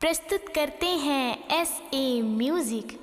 प्रस्तुत करते हैं SA म्यूजिक।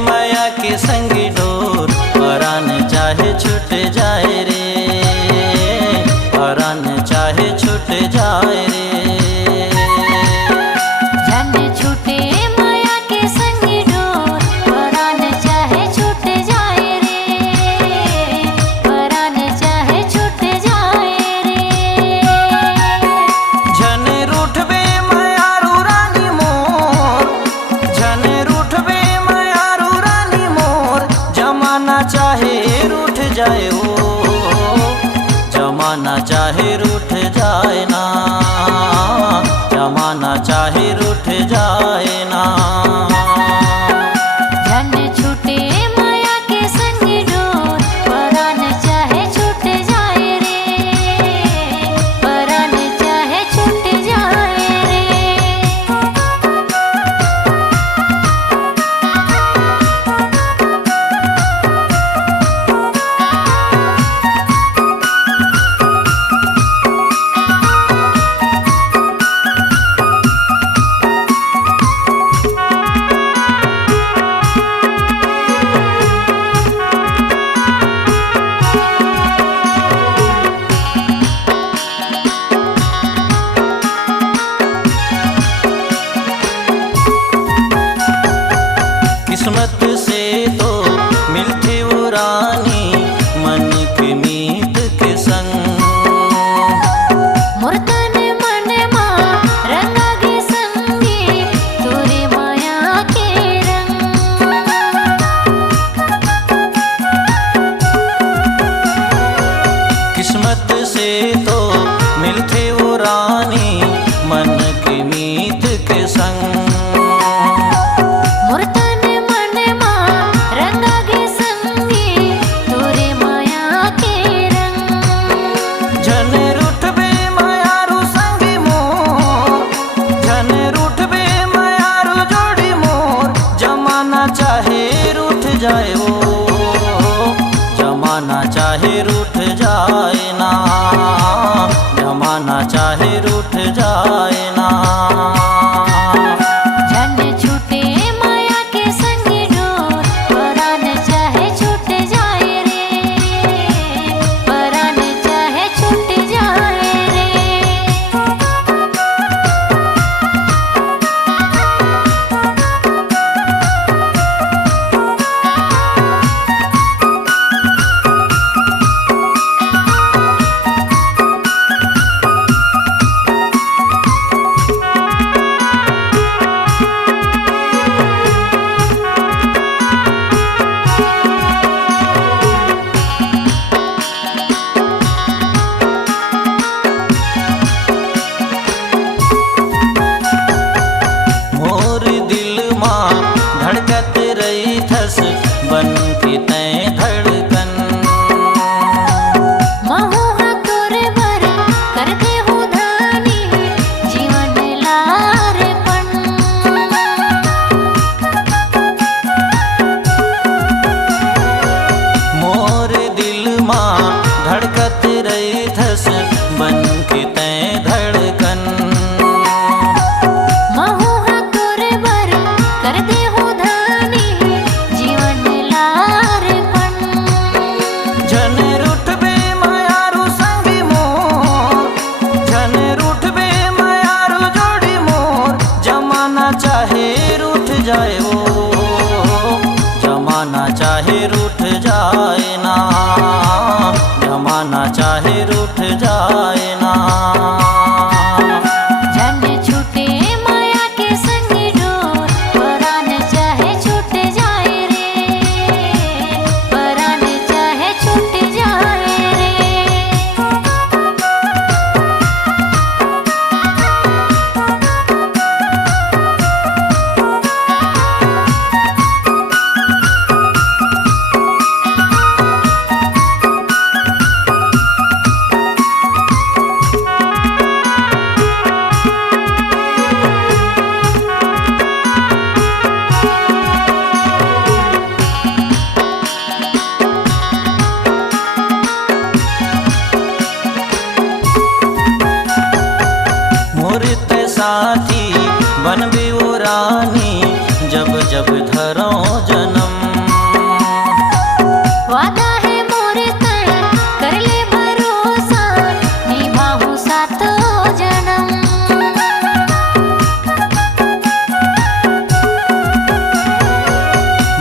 माया के संग डोर परान चाहे छूट जाए रे, परान चाहे छूट जाए रे। जन छूटे माया के संग डोर परान चाहे छूट जाए रे, परान चाहे छूट जाए रे। जन रूठबे मायारू रानी मोर, जन रूठबे चाहे रूठ जाए वो, जमाना चाहे रूठ जाए ना, जमाना चाहे रूठ जाए ना। जन छूटे माया के संग डोर परान चाहे छूट जाए रे, परान चाहे छूट जाए रे। किस्मत से तो मिलती वो रानी मन के मीत के संग, मुर्तन मन मां रंगा के संगी तोरे माया के रंग। किस्मत से तो मिलते वो रानी मन के मीत के संग। चाहे रूठ जाए वो, जमाना चाहे रूठ जाए ना, जमाना चाहे रूठ जाए ना। जन छूटे माया के संग डोर परान चाहे छूट जाए रे, परान चाहे छूट जाए रे। धड़कत रही थस बन के तय धड़कन, महुआ तोरे बर करते हो धानी जीवन लारपन। मोर दिल माँ धड़कत रही थस बन के तय धड़कन। महुआ तोरे बर करते हो धानी जीवन लारपन। जन रूठबे मायारू संगी मोर, जन रूठबे मायारू जोड़ी मोर, जमाना चाहे रूठ जाए वो, जमाना चाहे रूठ जाए ना, जमाना चाहे रूठ जाए ना। जन छूटे माया के संग डोर परान चाहे छूट जाए रे, परान चाहे छूट जाए रे। जब धरो जन्म। वादा है मोरे तय कर ले भरोसा, निभाऊं सातों जन्म।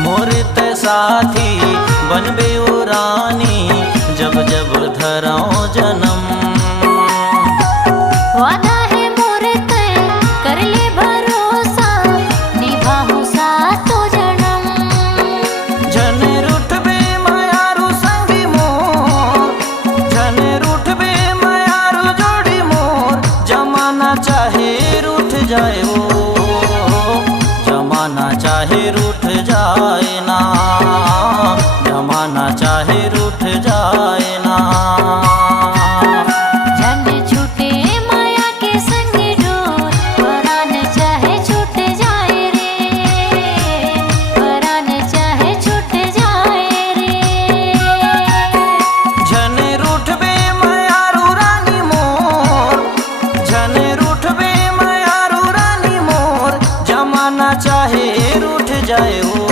मोरे तय साथी बनबे ओ रानी, जब जब धरो जन्म। वादा है मोरे तय कर ले भरोसा, निभाऊं सातों जन्म। जने रूठबे मायारू संगी मोर, जने रूठबे मायारू जोड़ी मोर, जमाना चाहे रूठ जाए वो, जमाना चाहे रूठ जाए ना, जमाना चाहे रूठ जाए ना। झंड छूटे माया के संग डोर, परान चाहे छूट जाए रे, परान चाहे छूट जाए रे। झने रूठबे मायारू रानी मोर, झने रूठबे मायारू रानी मोर, जमाना चाहे रूठ जाए वो,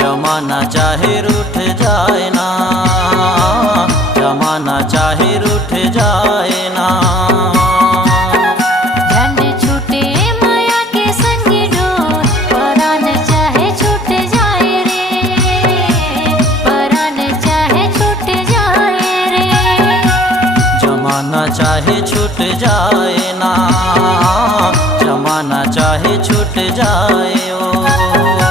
जमाना चाहे रूठ जाए ना, जमाना चाहे रूठ जाए ना। झंड छूटे माया के संग डोर, परान चाहे छूट जाए रे, परान चाहे छूट जाए रे। जमाना चाहे छूट जाए ना, जमाना चाहे छूट जाए ओ।